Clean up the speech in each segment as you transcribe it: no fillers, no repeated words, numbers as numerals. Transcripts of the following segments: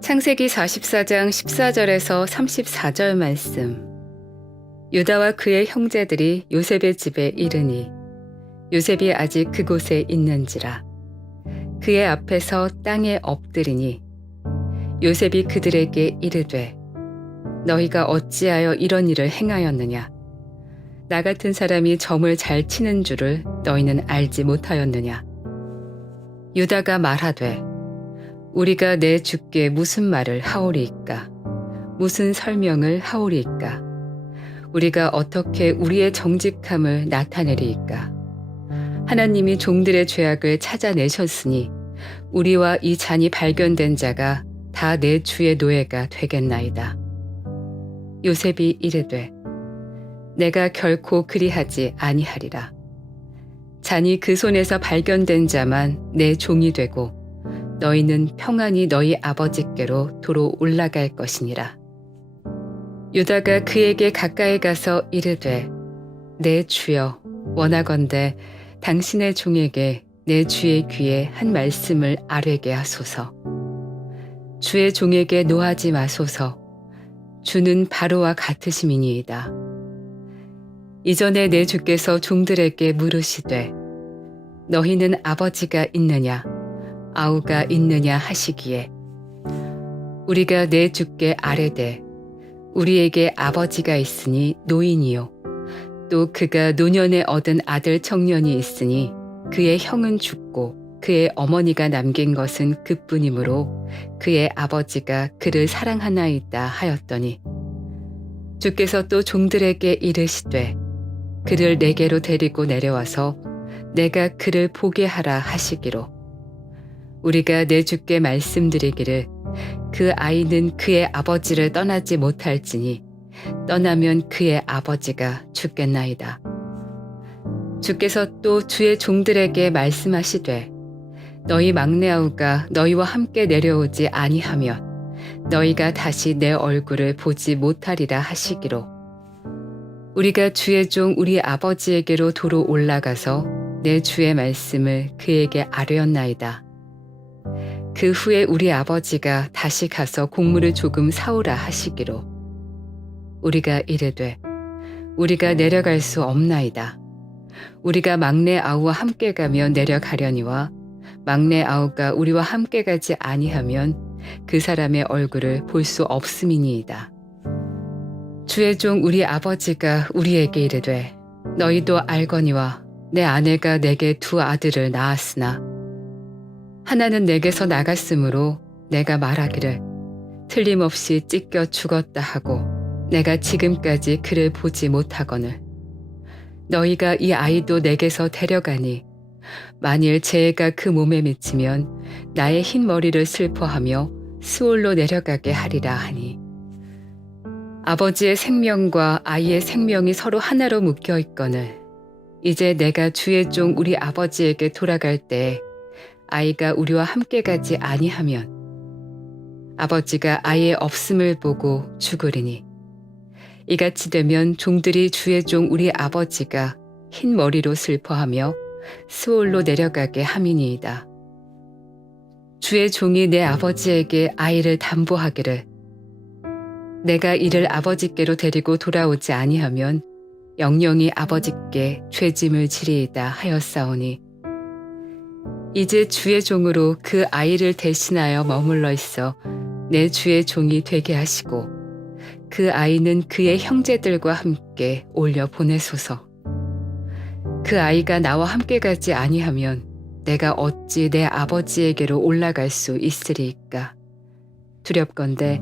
창세기 44장 14절에서 34절 말씀. 유다와 그의 형제들이 요셉의 집에 이르니 요셉이 아직 그곳에 있는지라. 그의 앞에서 땅에 엎드리니 요셉이 그들에게 이르되 너희가 어찌하여 이런 일을 행하였느냐. 나 같은 사람이 점을 잘 치는 줄을 너희는 알지 못하였느냐. 유다가 말하되 우리가 내 주께 무슨 말을 하오리이까? 무슨 설명을 하오리이까? 우리가 어떻게 우리의 정직함을 나타내리이까? 하나님이 종들의 죄악을 찾아내셨으니 우리와 이 잔이 발견된 자가 다 내 주의 노예가 되겠나이다. 요셉이 이르되 내가 결코 그리하지 아니하리라. 잔이 그 손에서 발견된 자만 내 종이 되고 너희는 평안히 너희 아버지께로 도로 올라갈 것이니라. 유다가 그에게 가까이 가서 이르되 내 주여 원하건대 당신의 종에게 내 주의 귀에 한 말씀을 아뢰게 하소서. 주의 종에게 노하지 마소서. 주는 바로와 같으심이니이다. 이전에 내 주께서 종들에게 물으시되 너희는 아버지가 있느냐 아우가 있느냐 하시기에 우리가 내 주께 아뢰되 우리에게 아버지가 있으니 노인이요 또 그가 노년에 얻은 아들 청년이 있으니 그의 형은 죽고 그의 어머니가 남긴 것은 그뿐이므로 그의 아버지가 그를 사랑하나이다 하였더니 주께서 또 종들에게 이르시되 그를 내게로 데리고 내려와서 내가 그를 보게 하라 하시기로 우리가 내 주께 말씀드리기를 그 아이는 그의 아버지를 떠나지 못할지니 떠나면 그의 아버지가 죽겠나이다. 주께서 또 주의 종들에게 말씀하시되 너희 막내 아우가 너희와 함께 내려오지 아니하면 너희가 다시 내 얼굴을 보지 못하리라 하시기로 우리가 주의 종 우리 아버지에게로 도로 올라가서 내 주의 말씀을 그에게 아뢰었나이다. 그 후에 우리 아버지가 다시 가서 곡물을 조금 사오라 하시기로 우리가 이르되 우리가 내려갈 수 없나이다. 우리가 막내 아우와 함께 가며 내려가려니와 막내 아우가 우리와 함께 가지 아니하면 그 사람의 얼굴을 볼 수 없음이니이다. 주의 종 우리 아버지가 우리에게 이르되 너희도 알거니와 내 아내가 내게 두 아들을 낳았으나 하나는 내게서 나갔으므로 내가 말하기를 틀림없이 찢겨 죽었다 하고 내가 지금까지 그를 보지 못하거늘 너희가 이 아이도 내게서 데려가니 만일 재해가 그 몸에 미치면 나의 흰 머리를 슬퍼하며 스올로 내려가게 하리라 하니 아버지의 생명과 아이의 생명이 서로 하나로 묶여 있거늘 이제 내가 주의 종 우리 아버지에게 돌아갈 때에 아이가 우리와 함께 가지 아니하면 아버지가 아이의 없음을 보고 죽으리니 이같이 되면 종들이 주의 종 우리 아버지가 흰 머리로 슬퍼하며 스올로 내려가게 함이니이다. 주의 종이 내 아버지에게 아이를 담보하기를 내가 이를 아버지께로 데리고 돌아오지 아니하면 영영이 아버지께 죄짐을 지리이다 하였사오니 이제 주의 종으로 그 아이를 대신하여 머물러 있어 내 주의 종이 되게 하시고 그 아이는 그의 형제들과 함께 올려 보내소서. 그 아이가 나와 함께 가지 아니하면 내가 어찌 내 아버지에게로 올라갈 수 있으리이까. 두렵건대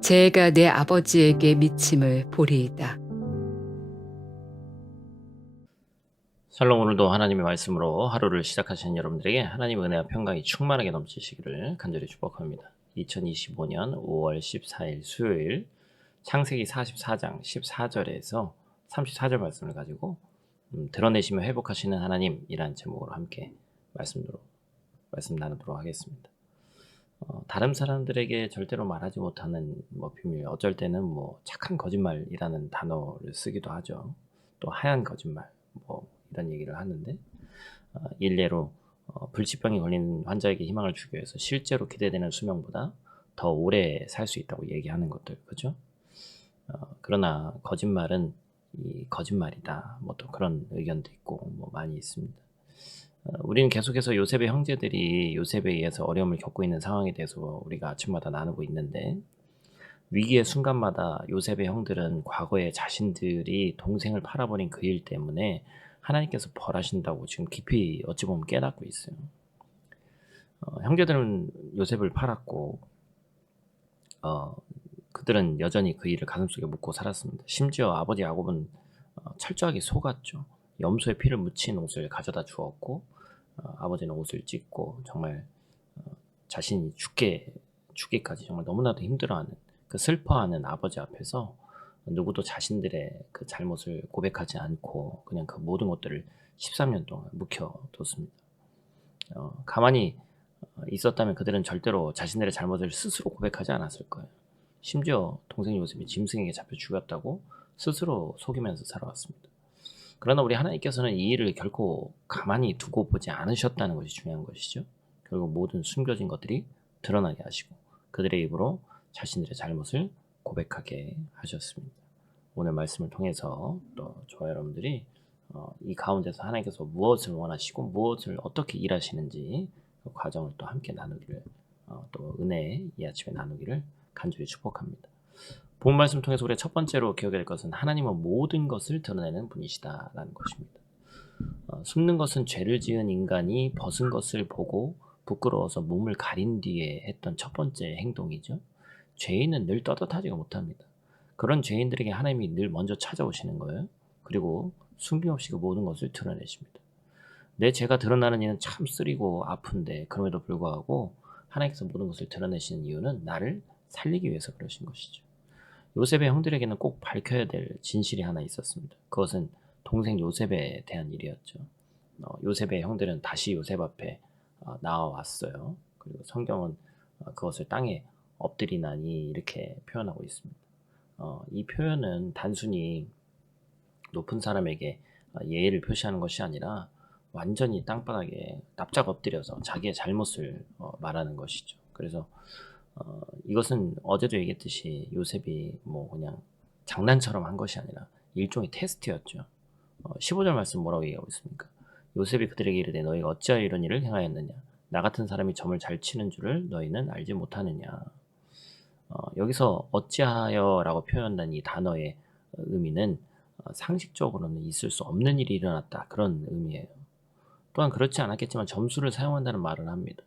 재해가 내 아버지에게 미침을 보리이다. 샬롬. 오늘도 하나님의 말씀으로 하루를 시작하시는 여러분들에게 하나님의 은혜와 평강이 충만하게 넘치시기를 간절히 축복합니다. 2025년 5월 14일 수요일 창세기 44장 14절에서 34절 말씀을 가지고 드러내시며 회복하시는 하나님이라는 제목으로 함께 말씀 나누도록 하겠습니다. 다른 사람들에게 절대로 말하지 못하는 뭐 비밀, 어쩔 때는 뭐 착한 거짓말이라는 단어를 쓰기도 하죠. 또 하얀 거짓말, 뭐 이런 얘기를 하는데, 일례로 불치병에 걸린 환자에게 희망을 주기 위해서 실제로 기대되는 수명보다 더 오래 살 수 있다고 얘기하는 것들, 그죠? 그러나 거짓말은 이 거짓말이다. 뭐 또 그런 의견도 있고 뭐 많이 있습니다. 우리는 계속해서 요셉의 형제들이 요셉에 의해서 어려움을 겪고 있는 상황에 대해서 우리가 아침마다 나누고 있는데, 위기의 순간마다 요셉의 형들은 과거에 자신들이 동생을 팔아버린 그 일 때문에 하나님께서 벌하신다고 지금 깊이 어찌 보면 깨닫고 있어요. 형제들은 요셉을 팔았고 그들은 여전히 그 일을 가슴속에 묻고 살았습니다. 심지어 아버지 야곱은 철저하게 속았죠. 염소의 피를 묻힌 옷을 가져다 주었고, 아버지는 옷을 찢고 정말 자신이 죽기까지 정말 너무나도 힘들어하는, 그 슬퍼하는 아버지 앞에서 누구도 자신들의 그 잘못을 고백하지 않고 그냥 그 모든 것들을 13년 동안 묵혀뒀습니다. 가만히 있었다면 그들은 절대로 자신들의 잘못을 스스로 고백하지 않았을 거예요. 심지어 동생 요셉이 짐승에게 잡혀 죽였다고 스스로 속이면서 살아왔습니다. 그러나 우리 하나님께서는 이 일을 결코 가만히 두고 보지 않으셨다는 것이 중요한 것이죠. 결국 모든 숨겨진 것들이 드러나게 하시고 그들의 입으로 자신들의 잘못을 고백하게 하셨습니다. 오늘 말씀을 통해서 또 저와 여러분들이 이 가운데서 하나님께서 무엇을 원하시고 무엇을 어떻게 일하시는지 그 과정을 또 함께 나누기를, 또 은혜 이 아침에 나누기를 간절히 축복합니다. 본 말씀 통해서 우리가 첫 번째로 기억해야 될 것은 하나님은 모든 것을 드러내는 분이시다라는 것입니다. 숨는 것은 죄를 지은 인간이 벗은 것을 보고 부끄러워서 몸을 가린 뒤에 했던 첫 번째 행동이죠. 죄인은 늘 떳떳하지가 못합니다. 그런 죄인들에게 하나님이 늘 먼저 찾아오시는 거예요. 그리고 숨김없이 그 모든 것을 드러내십니다. 내 죄가 드러나는 이는 참 쓰리고 아픈데 그럼에도 불구하고 하나님께서 모든 것을 드러내시는 이유는 나를 살리기 위해서 그러신 것이죠. 요셉의 형들에게는 꼭 밝혀야 될 진실이 하나 있었습니다. 그것은 동생 요셉에 대한 일이었죠. 요셉의 형들은 다시 요셉 앞에 나와왔어요. 그리고 성경은 그것을 땅에 엎드리나니 이렇게 표현하고 있습니다. 이 표현은 단순히 높은 사람에게 예의를 표시하는 것이 아니라 완전히 땅바닥에 납작 엎드려서 자기의 잘못을 말하는 것이죠. 그래서 이것은 어제도 얘기했듯이 요셉이 뭐 그냥 장난처럼 한 것이 아니라 일종의 테스트였죠. 15절 말씀 뭐라고 얘기하고 있습니까? 요셉이 그들에게 이르되 너희가 어찌하여 이런 일을 행하였느냐? 나 같은 사람이 점을 잘 치는 줄을 너희는 알지 못하느냐? 여기서 어찌하여라고 표현한 이 단어의 의미는 상식적으로는 있을 수 없는 일이 일어났다, 그런 의미예요. 또한 그렇지 않았겠지만 점수를 사용한다는 말을 합니다.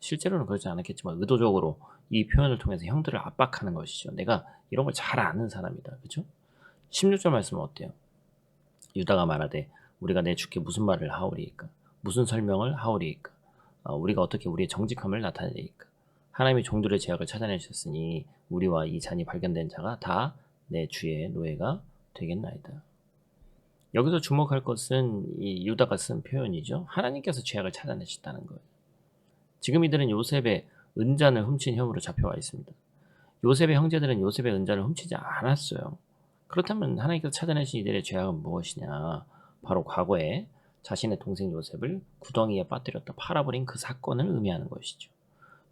실제로는 그렇지 않았겠지만 의도적으로 이 표현을 통해서 형들을 압박하는 것이죠. 내가 이런 걸 잘 아는 사람이다. 그렇죠? 16절 말씀은 어때요? 유다가 말하되 우리가 내 주께 무슨 말을 하오리이까? 무슨 설명을 하오리이까? 우리가 어떻게 우리의 정직함을 나타내리이까? 하나님이 종들의 죄악을 찾아내셨으니 우리와 이 잔이 발견된 자가 다 내 주의 노예가 되겠나이다. 여기서 주목할 것은 이 유다가 쓴 표현이죠. 하나님께서 죄악을 찾아내셨다는 거예요. 지금 이들은 요셉의 은잔을 훔친 혐의로 잡혀와 있습니다. 요셉의 형제들은 요셉의 은잔을 훔치지 않았어요. 그렇다면 하나님께서 찾아내신 이들의 죄악은 무엇이냐? 바로 과거에 자신의 동생 요셉을 구덩이에 빠뜨렸다 팔아버린 그 사건을 의미하는 것이죠.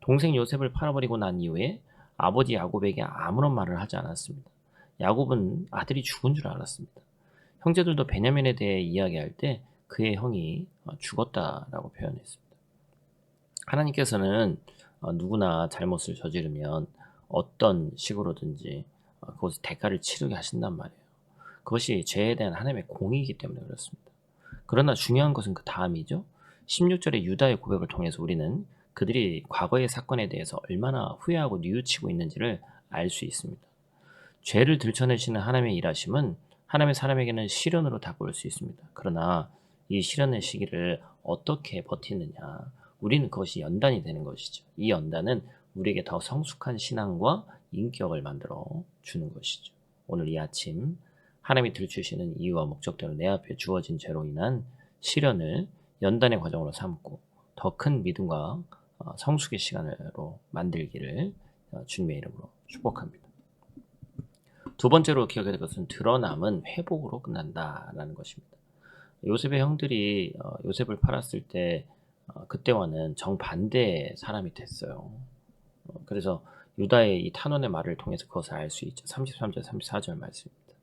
동생 요셉을 팔아버리고 난 이후에 아버지 야곱에게 아무런 말을 하지 않았습니다. 야곱은 아들이 죽은 줄 알았습니다. 형제들도 베냐민에 대해 이야기할 때 그의 형이 죽었다라고 표현했습니다. 하나님께서는 누구나 잘못을 저지르면 어떤 식으로든지 그것의 대가를 치르게 하신단 말이에요. 그것이 죄에 대한 하나님의 공의이기 때문에 그렇습니다. 그러나 중요한 것은 그 다음이죠. 16절의 유다의 고백을 통해서 우리는 그들이 과거의 사건에 대해서 얼마나 후회하고 뉘우치고 있는지를 알 수 있습니다. 죄를 들춰내시는 하나님의 일하심은 하나님의 사람에게는 시련으로 다가올 수 있습니다. 그러나 이 시련의 시기를 어떻게 버티느냐, 우리는 그것이 연단이 되는 것이죠. 이 연단은 우리에게 더 성숙한 신앙과 인격을 만들어 주는 것이죠. 오늘 이 아침 하나님이 들추시는 이유와 목적대로 내 앞에 주어진 죄로 인한 시련을 연단의 과정으로 삼고 더 큰 믿음과 성숙의 시간으로 만들기를 주님의 이름으로 축복합니다. 두 번째로 기억해야 될 것은 드러남은 회복으로 끝난다라는 것입니다. 요셉의 형들이 요셉을 팔았을 때 그때와는 정반대의 사람이 됐어요. 그래서 유다의 이 탄원의 말을 통해서 그것을 알 수 있죠. 33절, 34절 말씀입니다.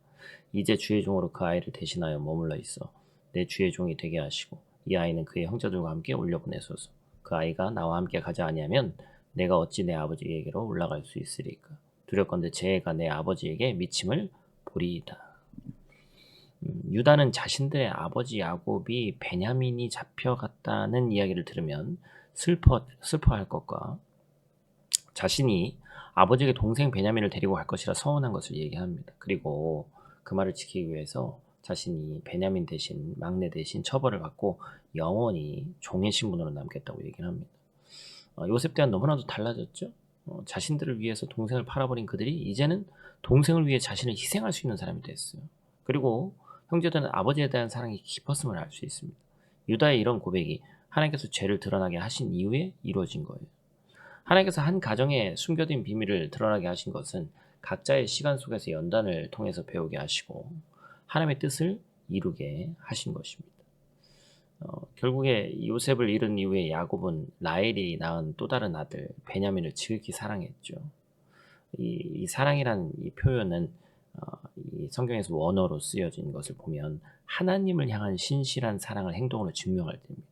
이제 주의 종으로 그 아이를 대신하여 머물러 있어 내 주의 종이 되게 하시고 이 아이는 그의 형제들과 함께 올려보내소서. 그 아이가 나와 함께 가지 아니하면 내가 어찌 내 아버지에게로 올라갈 수 있으리까. 두렵건대 제 애가 내 아버지에게 미침을 보리이다. 유다는 자신들의 아버지 야곱이 베냐민이 잡혀갔다는 이야기를 들으면 슬퍼할 것과 자신이 아버지에게 동생 베냐민을 데리고 갈 것이라 서운한 것을 얘기합니다. 그리고 그 말을 지키기 위해서 자신이 베냐민 대신 막내 대신 처벌을 받고 영원히 종의 신분으로 남겠다고 얘기를 합니다. 요셉 때와 너무나도 달라졌죠. 자신들을 위해서 동생을 팔아버린 그들이 이제는 동생을 위해 자신을 희생할 수 있는 사람이 됐어요. 그리고 형제들은 아버지에 대한 사랑이 깊었음을 알 수 있습니다. 유다의 이런 고백이 하나님께서 죄를 드러나게 하신 이후에 이루어진 거예요. 하나님께서 한 가정에 숨겨진 비밀을 드러나게 하신 것은 각자의 시간 속에서 연단을 통해서 배우게 하시고 하나님의 뜻을 이루게 하신 것입니다. 결국에 요셉을 잃은 이후에 야곱은 라헬이 낳은 또 다른 아들 베냐민을 지극히 사랑했죠. 이 사랑이라는 이 표현은 이 성경에서 원어로 쓰여진 것을 보면 하나님을 향한 신실한 사랑을 행동으로 증명할 때입니다.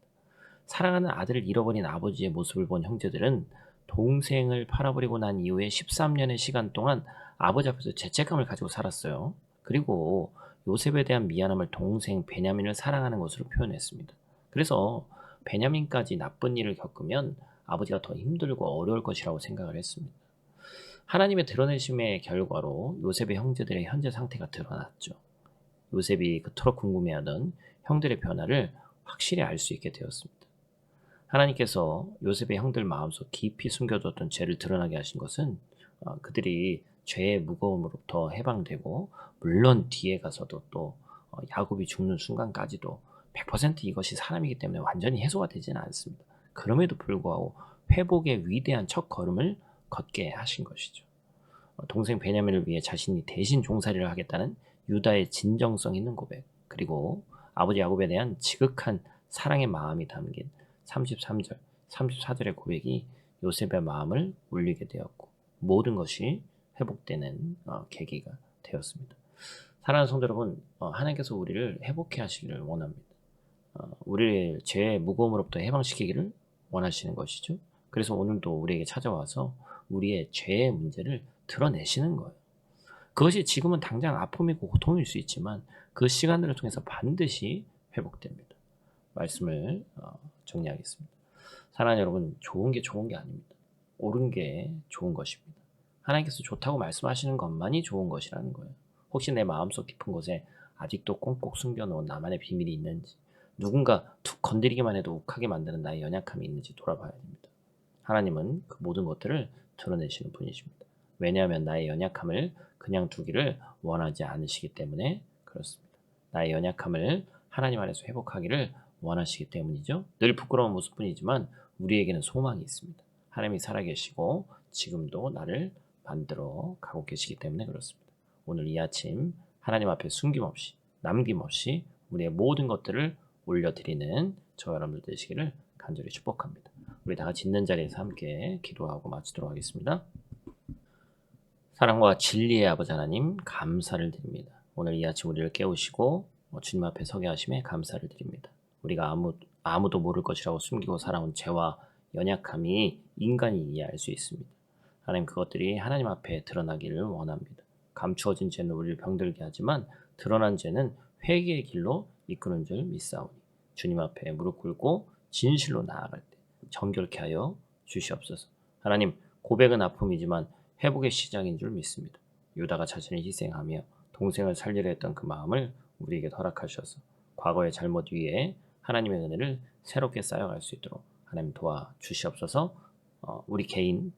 사랑하는 아들을 잃어버린 아버지의 모습을 본 형제들은 동생을 팔아버리고 난 이후에 13년의 시간 동안 아버지 앞에서 죄책감을 가지고 살았어요. 그리고 요셉에 대한 미안함을 동생 베냐민을 사랑하는 것으로 표현했습니다. 그래서 베냐민까지 나쁜 일을 겪으면 아버지가 더 힘들고 어려울 것이라고 생각을 했습니다. 하나님의 드러내심의 결과로 요셉의 형제들의 현재 상태가 드러났죠. 요셉이 그토록 궁금해하던 형들의 변화를 확실히 알 수 있게 되었습니다. 하나님께서 요셉의 형들 마음속 깊이 숨겨뒀던 죄를 드러나게 하신 것은 그들이 죄의 무거움으로부터 해방되고 물론 뒤에 가서도 또 야곱이 죽는 순간까지도 100% 이것이 사람이기 때문에 완전히 해소가 되지는 않습니다. 그럼에도 불구하고 회복의 위대한 첫 걸음을 걷게 하신 것이죠. 동생 베냐민을 위해 자신이 대신 종살이를 하겠다는 유다의 진정성 있는 고백, 그리고 아버지 야곱에 대한 지극한 사랑의 마음이 담긴 33절, 34절의 고백이 요셉의 마음을 울리게 되었고 모든 것이 회복되는 계기가 되었습니다. 사랑하는 성도 여러분, 하나님께서 우리를 회복해 하시기를 원합니다. 우리를 죄의 무거움으로부터 해방시키기를 원하시는 것이죠. 그래서 오늘도 우리에게 찾아와서 우리의 죄의 문제를 드러내시는 거예요. 그것이 지금은 당장 아픔이고 고통일 수 있지만 그 시간들을 통해서 반드시 회복됩니다. 말씀을 정리하겠습니다. 사랑하는 여러분, 좋은 게 좋은 게 아닙니다. 옳은 게 좋은 것입니다. 하나님께서 좋다고 말씀하시는 것만이 좋은 것이라는 거예요. 혹시 내 마음속 깊은 곳에 아직도 꽁꽁 숨겨놓은 나만의 비밀이 있는지, 누군가 툭 건드리기만 해도 욱하게 만드는 나의 연약함이 있는지 돌아봐야 됩니다. 하나님은 그 모든 것들을 드러내시는 분이십니다. 왜냐하면 나의 연약함을 그냥 두기를 원하지 않으시기 때문에 그렇습니다. 나의 연약함을 하나님 안에서 회복하기를 원하시기 때문이죠. 늘 부끄러운 모습뿐이지만 우리에게는 소망이 있습니다. 하나님이 살아계시고 지금도 나를 만들어 가고 계시기 때문에 그렇습니다. 오늘 이 아침 하나님 앞에 숨김없이 남김없이 우리의 모든 것들을 올려드리는 저와 여러분들 되시기를 간절히 축복합니다. 우리 다 같이 있는 자리에서 함께 기도하고 마치도록 하겠습니다. 사랑과 진리의 아버지 하나님, 감사를 드립니다. 오늘 이 아침 우리를 깨우시고 주님 앞에 서게 하심에 감사를 드립니다. 우리가 아무도 모를 것이라고 숨기고 살아온 죄와 연약함이 인간이 이해할 수 있습니다. 하나님, 그것들이 하나님 앞에 드러나기를 원합니다. 감추어진 죄는 우리를 병들게 하지만 드러난 죄는 회개의 길로 이끄는 줄 믿사오니 주님 앞에 무릎 꿇고 진실로 나아갈 때 정결케 하여 주시옵소서. 하나님, 고백은 아픔이지만 회복의 시작인 줄 믿습니다. 유다가 자신을 희생하며 동생을 살리려 했던 그 마음을 우리에게 허락하셔서 과거의 잘못 위에 하나님의 은혜를 새롭게 쌓여갈 수 있도록 하나님 도와주시옵소서. 우리 개인,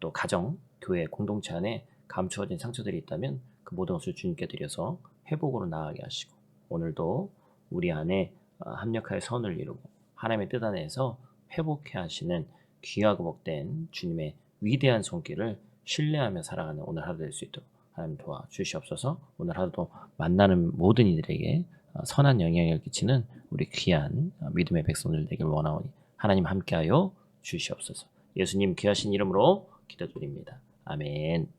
또 가정, 교회, 공동체 안에 감추어진 상처들이 있다면 그 모든 것을 주님께 드려서 회복으로 나아가게 하시고 오늘도 우리 안에 합력하여 선을 이루고 하나님의 뜻 안에서 회복해 하시는 귀하고 복된 주님의 위대한 손길을 신뢰하며 살아가는 오늘 하루 될 수 있도록 하나님 도와주시옵소서. 오늘 하루도 만나는 모든 이들에게 선한 영향을 끼치는 우리 귀한 믿음의 백성들 되길 원하오니 하나님 함께하여 주시옵소서. 예수님 귀하신 이름으로 기도드립니다. 아멘.